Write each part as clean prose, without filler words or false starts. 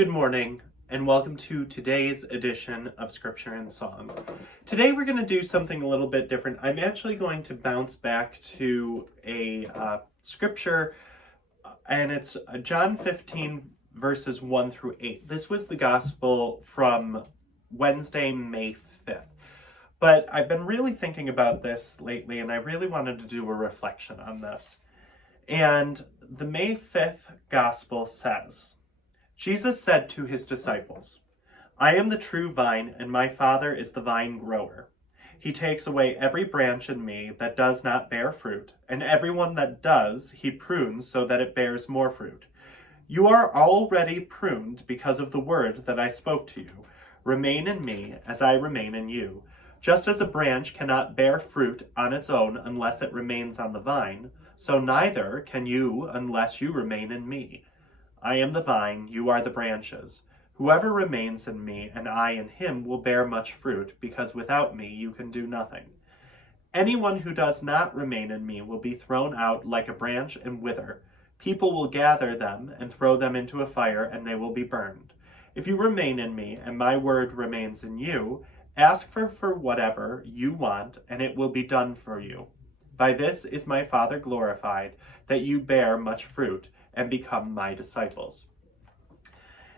Good morning, and welcome to today's edition of Scripture and Song. Today we're going to do something a little bit different. I'm actually going to bounce back to a scripture, and it's John 15, verses 1 through 8. This was the gospel from Wednesday, May 5th. But I've been really thinking about this lately, and I really wanted to do a reflection on this. And the May 5th gospel says, Jesus said to his disciples, "I am the true vine, and my Father is the vine grower. He takes away every branch in me that does not bear fruit, and every one that does, he prunes so that it bears more fruit. You are already pruned because of the word that I spoke to you. Remain in me as I remain in you. Just as a branch cannot bear fruit on its own unless it remains on the vine, so neither can you unless you remain in me. I am the vine, you are the branches. Whoever remains in me and I in him will bear much fruit, because without me you can do nothing. Anyone who does not remain in me will be thrown out like a branch and wither. People will gather them and throw them into a fire, and they will be burned. If you remain in me and my word remains in you, ask for whatever you want, and it will be done for you. By this is my Father glorified, that you bear much fruit and become my disciples."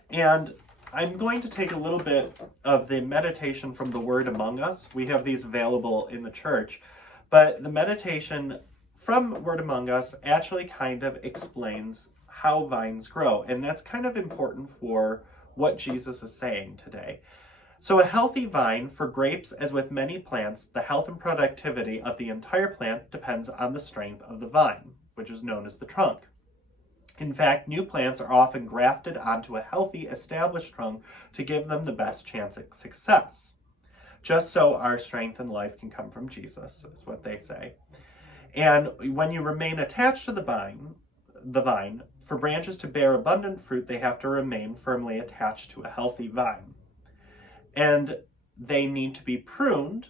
And I'm going to take a little bit of the meditation from the Word Among Us. We have these available in the church, but the meditation from Word Among Us actually kind of explains how vines grow, and that's kind of important for what Jesus is saying today. So a healthy vine, for grapes as with many plants, the health and productivity of the entire plant depends on the strength of the vine, which is known as the trunk. In fact, new plants are often grafted onto a healthy, established trunk to give them the best chance at success. Just so our strength and life can come from Jesus, is what they say. And when you remain attached to the vine, for branches to bear abundant fruit, they have to remain firmly attached to a healthy vine. And they need to be pruned,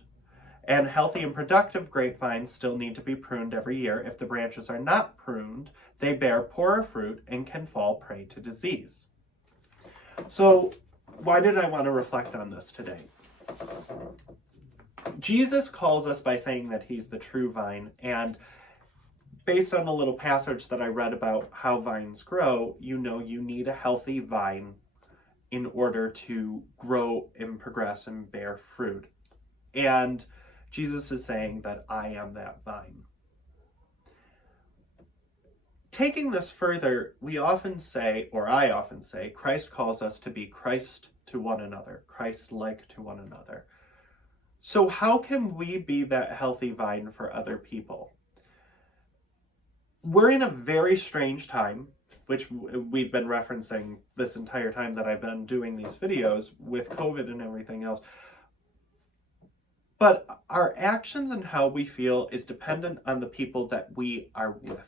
and healthy and productive grapevines still need to be pruned every year. If the branches are not pruned, they bear poorer fruit and can fall prey to disease. So, why did I want to reflect on this today? Jesus calls us by saying that he's the true vine, and based on the little passage that I read about how vines grow, you need a healthy vine in order to grow and progress and bear fruit. And Jesus is saying that I am that vine. Taking this further, we often say, or I often say, Christ calls us to be Christ to one another, Christ-like to one another. So how can we be that healthy vine for other people? We're in a very strange time, which we've been referencing this entire time that I've been doing these videos with COVID and everything else. But our actions and how we feel is dependent on the people that we are with.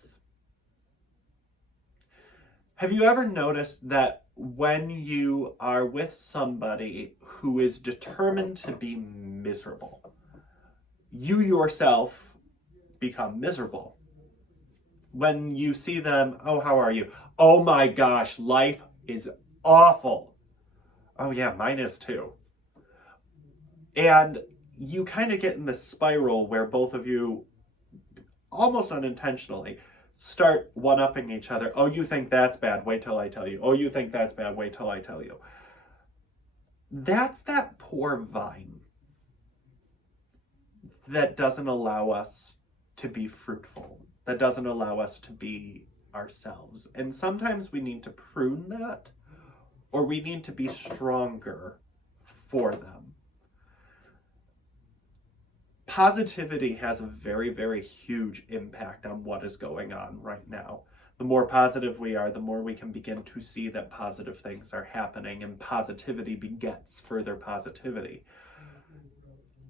Have you ever noticed that when you are with somebody who is determined to be miserable, you yourself become miserable? When you see them, "Oh, how are you? Oh my gosh, life is awful." "Oh yeah, mine is too." And you kind of get in this spiral where both of you, almost unintentionally, start one-upping each other. "Oh, you think that's bad? Wait till I tell you. Oh, you think that's bad? Wait till I tell you." That's that poor vine that doesn't allow us to be fruitful, that doesn't allow us to be ourselves. And sometimes we need to prune that, or we need to be stronger for them. Positivity has a very, very huge impact on what is going on right now. The more positive we are, the more we can begin to see that positive things are happening, and positivity begets further positivity.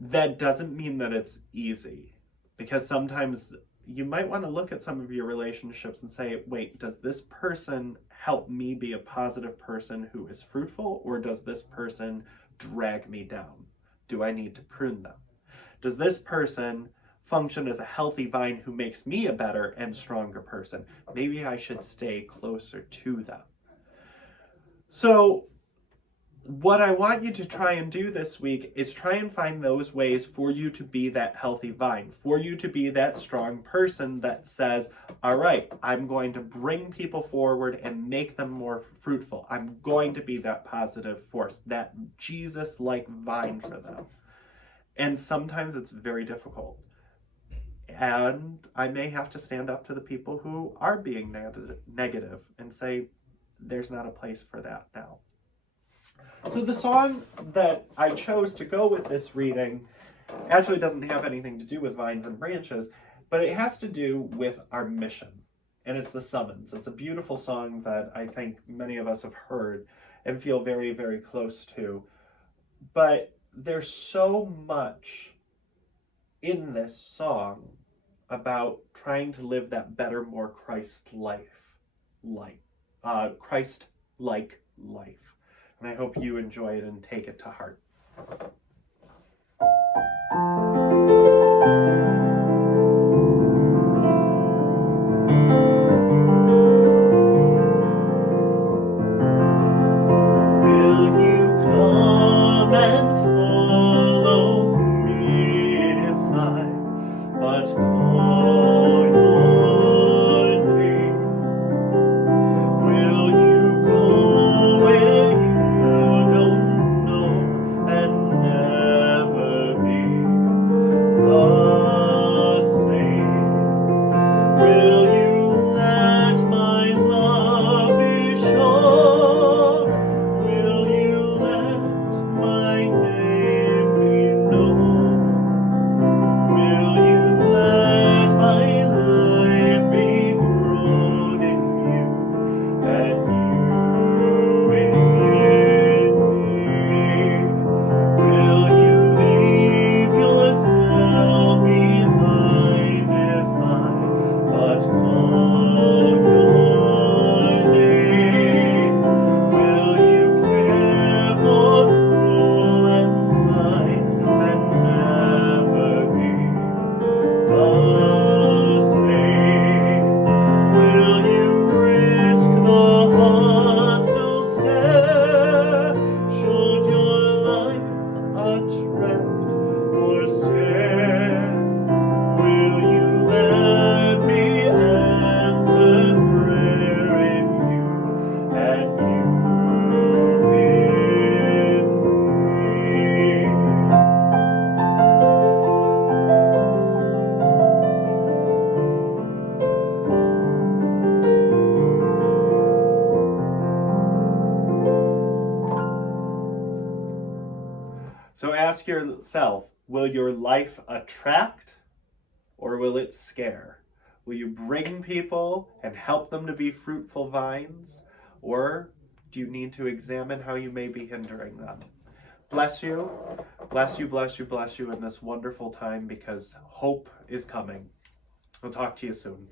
That doesn't mean that it's easy, because sometimes you might want to look at some of your relationships and say, wait, does this person help me be a positive person who is fruitful, or does this person drag me down? Do I need to prune them? Does this person function as a healthy vine who makes me a better and stronger person? Maybe I should stay closer to them. So what I want you to try and do this week is try and find those ways for you to be that healthy vine, for you to be that strong person that says, all right, I'm going to bring people forward and make them more fruitful. I'm going to be that positive force, that Jesus-like vine for them. And sometimes it's very difficult. And I may have to stand up to the people who are being negative and say, there's not a place for that now. So the song that I chose to go with this reading actually doesn't have anything to do with vines and branches, but it has to do with our mission. And it's the Summons. It's a beautiful song that I think many of us have heard and feel very, very close to. But there's so much in this song about trying to live that better, more Christ-like life. And I hope you enjoy it and take it to heart. Will you come and follow me if I but call your name? Will you go where you don't know and never be the same? Will you let my love be shown? Will you let my name be known? Will you let my life be grown in you and you in me? Will you leave yourself behind if I but call your name? Will you care for cruel and kind and never be the same? Will you risk the hostile stare? Should your life attract or scare? Will you let me answer prayer in you and you in me? So ask yourself, will your life attract or will it scare? Will you bring people and help them to be fruitful vines? Or do you need to examine how you may be hindering them? Bless you, bless you, bless you, bless you in this wonderful time because hope is coming. We'll talk to you soon.